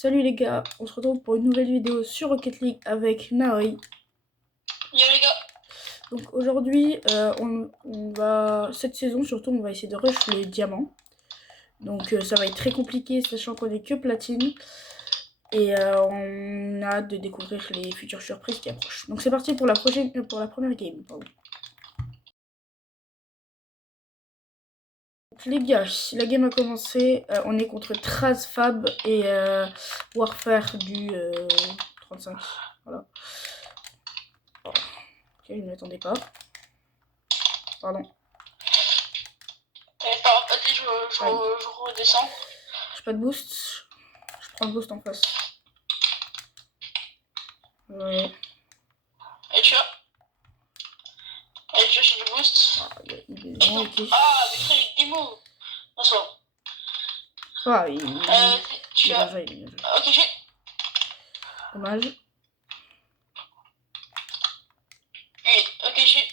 Salut les gars, on se retrouve pour une nouvelle vidéo sur Rocket League avec Naoi. Yo les gars. Donc aujourd'hui, cette saison surtout, on va essayer de rush les diamants. Donc ça va être très compliqué, sachant qu'on est que platine. Et on a hâte de découvrir les futures surprises qui approchent. Donc c'est parti pour la première game. Pardon. Donc, les gars, la game a commencé. On est contre Trazfab et Warfare du 35. Voilà. Ok, je ne m'attendais pas. Pardon. T'inquiète pas, vas-y, je redescends. J'ai pas de boost. Je prends le boost en face. Ouais. Et tu vois. Et tu vois, j'ai du boost. Ah, il est okay. Ah, mais frère, il démo. Bonsoir. Ah, tu as. Ok, j'ai. Dommage. Oui, ok, j'ai.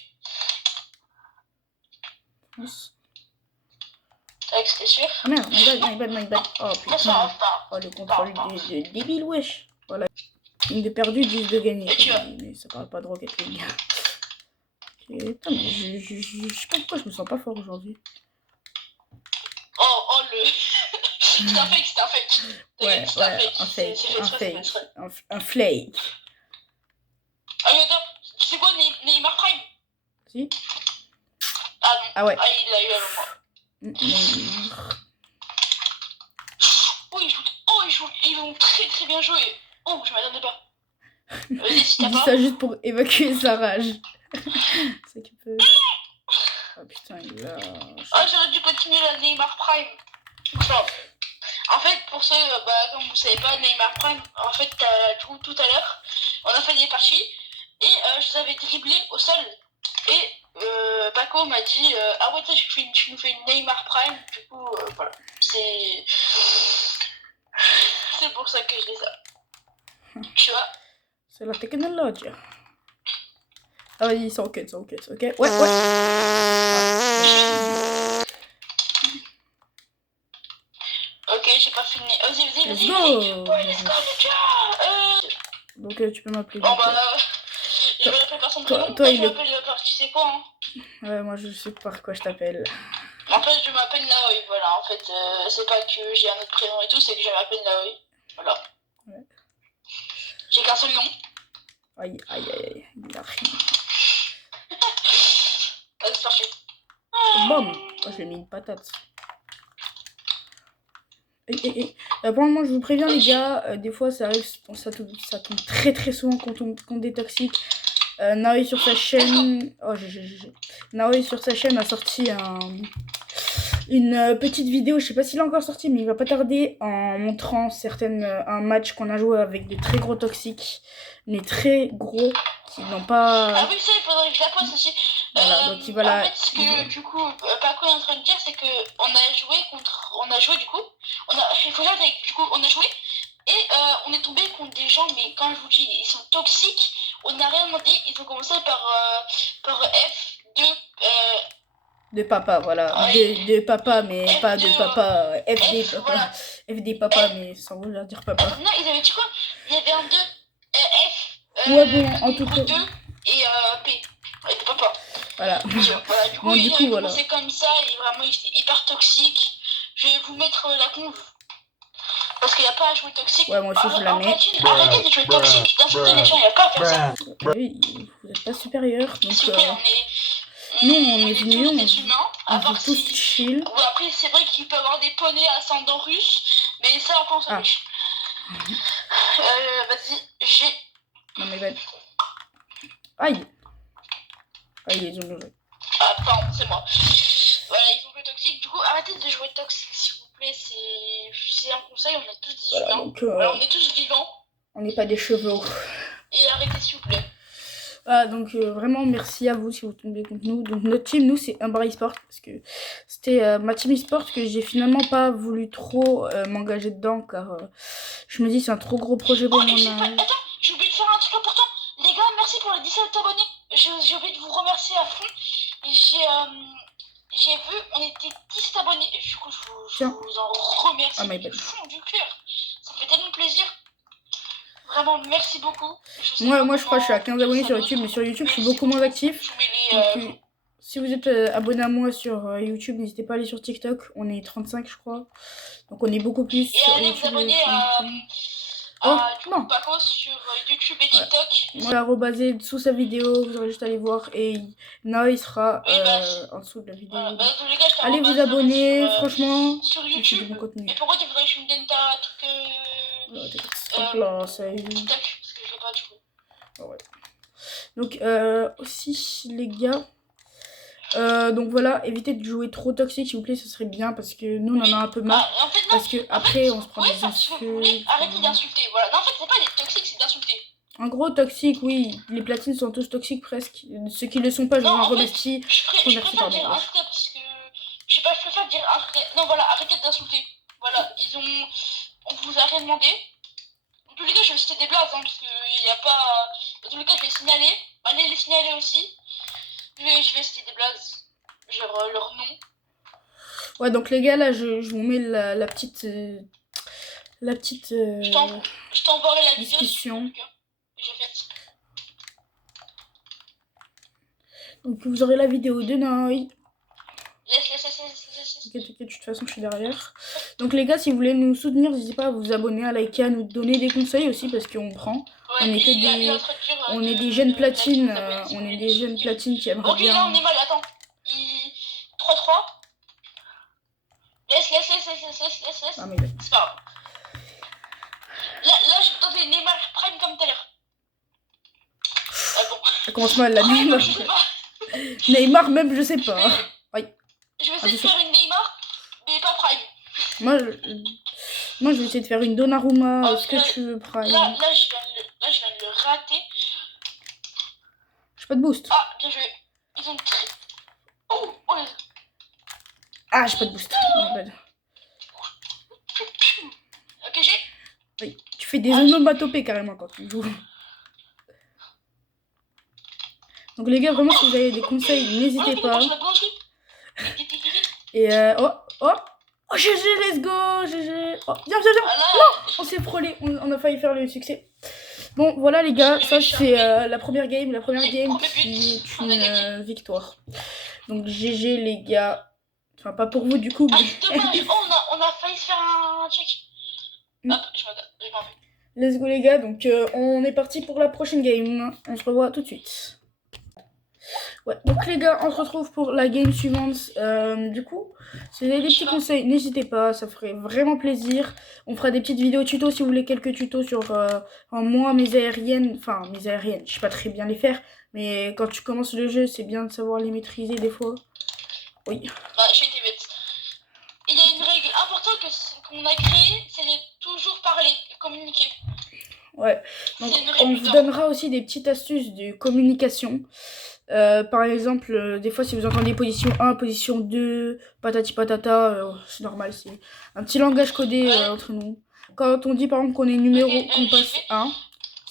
Avec c'était sûr. Ah merde, my bad. Oh putain. Oh, le contrôle de débile, wesh. Voilà. Une de perdu, 10 de gagné. Mais ça parle pas de Rocket League. Putain, mais je sais pas pourquoi je me sens pas fort aujourd'hui. Oh le. C'est un fake. Ouais, un flake. Ah mais attends, c'est quoi Neymar Prime? Si. Ah non. Ah ouais. Ah, il l'a eu avant moi. Ils vont très bien jouer. Oh, je m'attendais pas. Vas-y, si t'as il dit pas. ça juste pour évacuer sa rage. C'est qu'il peut. Oh putain, il a. Ah, j'aurais dû continuer la Neymar Prime. Enfin, en fait, pour ceux, comme vous savez pas, Neymar Prime, en fait, tout à l'heure, on a fait des parties et je les avais dribblés au sol. Et Paco m'a dit ah ouais, tu nous fais une Neymar Prime. Du coup, voilà. C'est pour ça que je dis ça. Tu vois? C'est la technologie. Ah vas-y, sans cut, ok? Ouais. Ok, j'ai pas fini. Vas-y. Let's go. Ouais, let's go, donc tu peux m'appeler. Bon bah, je vais appeler personne prénom. Toi il m'appelle par tu sais quoi, hein. Ouais, moi je sais par quoi je t'appelle. En fait, je m'appelle Naoi, voilà. En fait, c'est pas que j'ai un autre prénom et tout, c'est que je m'appelle Naoi. Voilà. Ouais. J'ai qu'un seul nom. Aïe, il a rien. Vas-y, chercher. Bam. Oh, je lui ai mis une patate. Pour le moment, je vous préviens, les gars, des fois ça arrive, ça tombe très souvent quand on compte des toxiques. Naoi sur sa chaîne. Naoi sur sa chaîne a sorti une petite vidéo, je sais pas s'il est encore sorti, mais il va pas tarder, en montrant un match qu'on a joué avec des très gros toxiques, mais très gros, qui n'ont pas. Ah oui, ça, il faudrait que je la poste aussi. Voilà, donc il va la. En fait, ce que du coup, Paco est en train de dire, c'est que on a joué du coup, il faut dire du coup, on a joué et on est tombé contre des gens, mais quand je vous dis, ils sont toxiques, on n'a rien demandé, ils ont commencé par F2. De papa, voilà. De papa, mais F2, pas de papa. FD F, papa. voilà. FD papa, mais sans vouloir dire papa. Non, ils avaient dit quoi? Il y avait un 2, F, ouais, bon, en tout cas. 2 et P. Et papa. Voilà. Voilà, du coup, il a commencé comme ça et vraiment, il était hyper toxique. Je vais vous mettre la conve. Parce qu'il n'y a pas à jouer toxique. Ouais, moi aussi, je la mets. Arrêtez de jouer toxique, d'insulter les gens, il n'y a pas à faire ça. Oui, vous n'êtes pas supérieur. Donc, s'il vous plaît, nous, on est venus, tous des humains. À part tous chill. Ouais, après, c'est vrai qu'il peut y avoir des poneys ascendants russes, mais ça, on s'en fiche. Vas-y, j'ai. Non, mais ben. Aïe. Aïe, ils ont joué. Attends, c'est moi. Voilà, ils ont joué toxique. Du coup, arrêtez de jouer toxique, s'il vous plaît. C'est un conseil, on est tous des humains. Donc, on est tous vivants. On n'est pas des chevaux. Et arrêtez, s'il vous plaît. Voilà, donc vraiment merci à vous si vous tombez contre nous. Donc notre team, nous, c'est Umber eSport. Parce que c'était ma team eSport que j'ai finalement pas voulu trop m'engager dedans. Car je me dis c'est un trop gros projet pour mon âge. Attends, j'ai oublié de faire un truc important. Les gars, merci pour les 17 abonnés. J'ai oublié de vous remercier à fond. J'ai vu, on était 10 abonnés. Et du coup, je vous en remercie du fond du cœur. Ça me fait tellement plaisir. Vraiment, merci beaucoup. Moi, je crois que je suis à 15 abonnés sur YouTube, mais sur YouTube, je suis beaucoup moins actif. Donc, si vous êtes abonné à moi sur YouTube, n'hésitez pas à aller sur TikTok. On est 35, je crois. Donc, on est beaucoup plus. Et allez vous abonner à Paco sur YouTube et TikTok. On l'a rebasé sous sa vidéo, vous aurez juste à aller voir. Et Noah, il sera en dessous de la vidéo. Allez vous abonner, franchement. Sur YouTube. Mais pourquoi tu voudrais que je me donne ta truc Hop là, ça y est. TikTok, parce que je l'ai pas du coup. Ouais. Donc, aussi, les gars. Donc voilà, évitez de jouer trop toxique s'il vous plaît, ce serait bien parce que nous on en a un peu marre. En fait, non, parce que après on se prend des insultes. Arrêtez d'insulter, voilà. Non, en fait, c'est pas des toxiques, c'est d'insulter. En gros, toxique, oui, les platines sont tous toxiques presque. Ceux qui le sont pas, je vous en remercie. Je préfère dire insulter parce que. Je sais pas, je préfère dire insulter. Non, voilà, arrêtez d'insulter. Voilà, on vous a rien demandé. En tous les cas, je vais citer des blagues, hein, parce qu'il n'y a pas. En tous les cas, je vais signaler. Allez les signaler aussi. Je vais citer des blagues, genre leur nom. Ouais, donc les gars, là, je vous mets la petite. Je t'enverrai la discussion vidéo que j'ai faite. Donc vous aurez la vidéo de Noé. Laisse. De toute façon, je suis derrière. Donc les gars, si vous voulez nous soutenir, n'hésitez pas à vous abonner, à liker, à nous donner des conseils aussi parce qu'on prend. Ouais, on est des jeunes platines, on est des jeunes platines qui aimeraient bien. Ok, là on est mal, attends. 3-3. Laisse. Ah, mais... C'est pas grave. Là, je vais tenter Neymar Prime comme tout à l'heure. Bon. Ça commence mal, la Neymar. Neymar même, je sais pas. Je vais essayer de faire une Neymar, mais pas Prime. Moi, je vais essayer de faire une Donnarumma, ce que tu veux, Prime. Là, je viens de le rater. J'ai pas de boost. Ah, bien joué. Ils ont très... Oh, ah, j'ai pas de boost. Ok, j'ai... Oui, tu fais des onomatopées carrément quand tu joues. Donc les gars, vraiment, si vous avez des conseils, n'hésitez pas. Et oh, GG, let's go, GG. Oh, viens. Non, on s'est frôlé, on a failli faire le succès. Bon, voilà les gars, ça c'est la première game qui est une victoire. Donc GG les gars. Enfin, pas pour vous du coup, mais... dommage, on a failli se faire un check. Hop, je m'en vais. Let's go les gars, donc on est parti pour la prochaine game. On se revoit tout de suite. Ouais, donc les gars, on se retrouve pour la game suivante. Du coup, si vous avez des petits conseils, n'hésitez pas, ça ferait vraiment plaisir. On fera des petites vidéos tutos si vous voulez quelques tutos sur moi, mes aériennes. Enfin, mes aériennes, je sais pas très bien les faire. Mais quand tu commences le jeu, c'est bien de savoir les maîtriser des fois. Oui. Bah, j'ai été bête. Il y a une règle importante qu'on a créée, c'est de toujours parler, de communiquer. Ouais, donc on vous donnera aussi des petites astuces de communication. Par exemple, des fois si vous entendez position 1, position 2, patati patata, c'est normal, c'est un petit langage codé entre nous. Quand on dit par exemple qu'on est numéro, qu'on passe 1,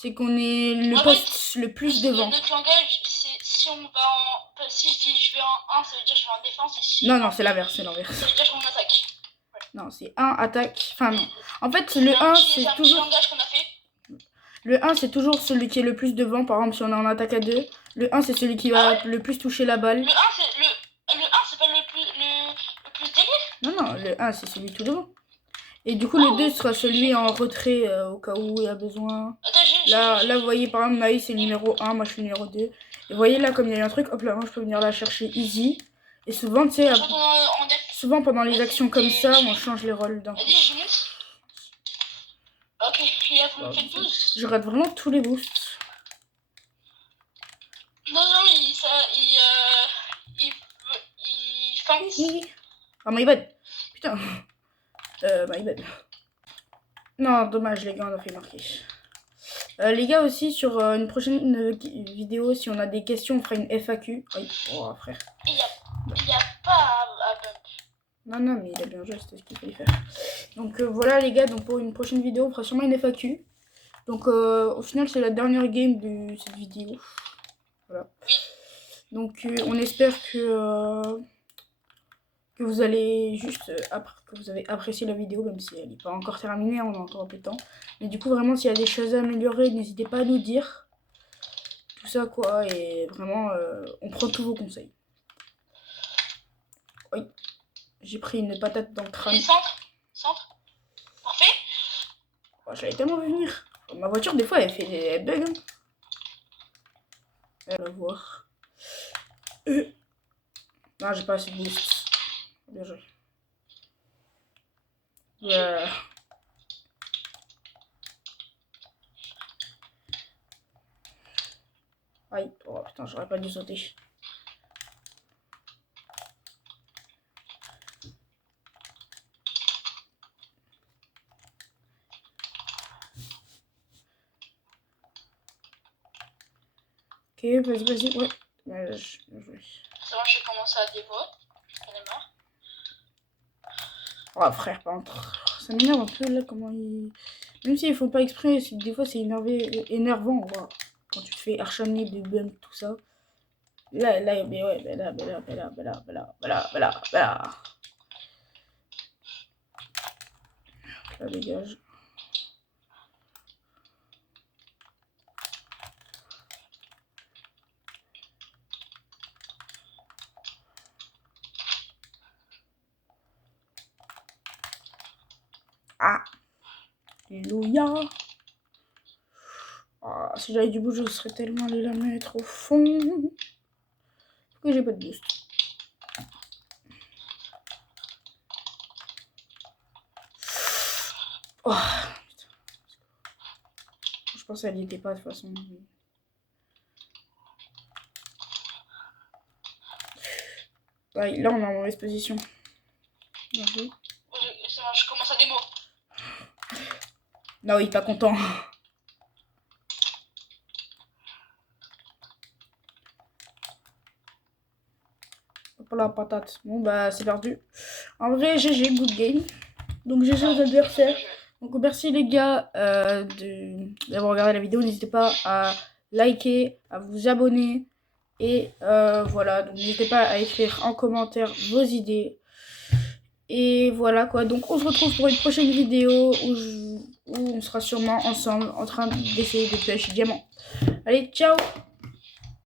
c'est qu'on est le poste le plus devant. Notre langage, c'est si on va en... Si je dis je vais en 1, ça veut dire je vais en défense. Et si non, c'est l'inverse, Ça veut dire je vais en attaque. Ouais. Non, c'est 1, attaque. Enfin non. En fait, le 1, c'est toujours... langage qu'on a fait. Le 1, c'est toujours celui qui est le plus devant. Par exemple, si on est en attaque à 2, le 1, c'est celui qui va le plus toucher la balle. Le 1, c'est pas le plus derrière. Non, le 1, c'est celui tout devant. Et du coup, le 2 sera celui en retrait au cas où il y a besoin. Là, vous voyez, par exemple, Maïs, c'est le numéro 1, moi, je suis le numéro 2. Et vous voyez, là, comme il y a eu un truc, hop là, moi, je peux venir la chercher easy. Et souvent, tu sais, souvent, pendant les actions comme ça, on change les rôles d'un coup. Ok, puis là, vous me faites 12. Je rate vraiment tous les boosts. Non, il fonce. Ah, my bad. Putain. My bad. Non, dommage, les gars, on a fait marquer. Les gars, aussi, sur une prochaine vidéo, si on a des questions, on fera une FAQ. Oui, oh, frère. Il y a pas à bump. Non, mais il a bien joué, c'était ce qu'il fallait faire. Donc voilà les gars, donc pour une prochaine vidéo, on fera sûrement une FAQ. Donc au final, c'est la dernière game de cette vidéo. Voilà. Donc on espère que que vous allez juste que vous avez apprécié la vidéo, même si elle n'est pas encore terminée, on a encore un peu de temps. Mais du coup, vraiment, s'il y a des choses à améliorer, n'hésitez pas à nous dire. Tout ça, quoi, et vraiment, on prend tous vos conseils. Oui, j'ai pris une patate dans le crâne. Et centre. Parfait. Oh, j'avais tellement vu venir. Ma voiture, des fois, elle fait des bugs. Hein. Elle va voir. Non, j'ai pas assez de boost. Bien joué. Aïe, oh putain, j'aurais pas dû sauter. Ok, vas-y, ouais. C'est bon, j'ai commencé à dévorer. J'en ai marre. Oh frère, par contre, ça m'énerve un peu là, comment il... Même s'il faut pas exprès, des fois c'est énervant, voilà. Quand tu te fais archaner de bump, tout ça. Là, mais ouais, là, dégage. Ah, alléluia. Ah, si j'avais du bout, je serais tellement allé la mettre au fond. Pourquoi j'ai pas de boost? Oh, putain. Je pensais qu'elle n'y était pas de toute façon. Ouais, là, on est en mauvaise position. Bien joué. Je commence à démo. Non, il est pas content. Hop la patate. Bon, bah, c'est perdu. En vrai, GG, good game. Donc, GG aux adversaires. Donc, merci les gars d'avoir regardé la vidéo. N'hésitez pas à liker, à vous abonner. Et voilà, donc n'hésitez pas à écrire en commentaire vos idées. Et voilà quoi, donc on se retrouve pour une prochaine vidéo où on sera sûrement ensemble en train d'essayer de pêcher diamant. Allez, ciao!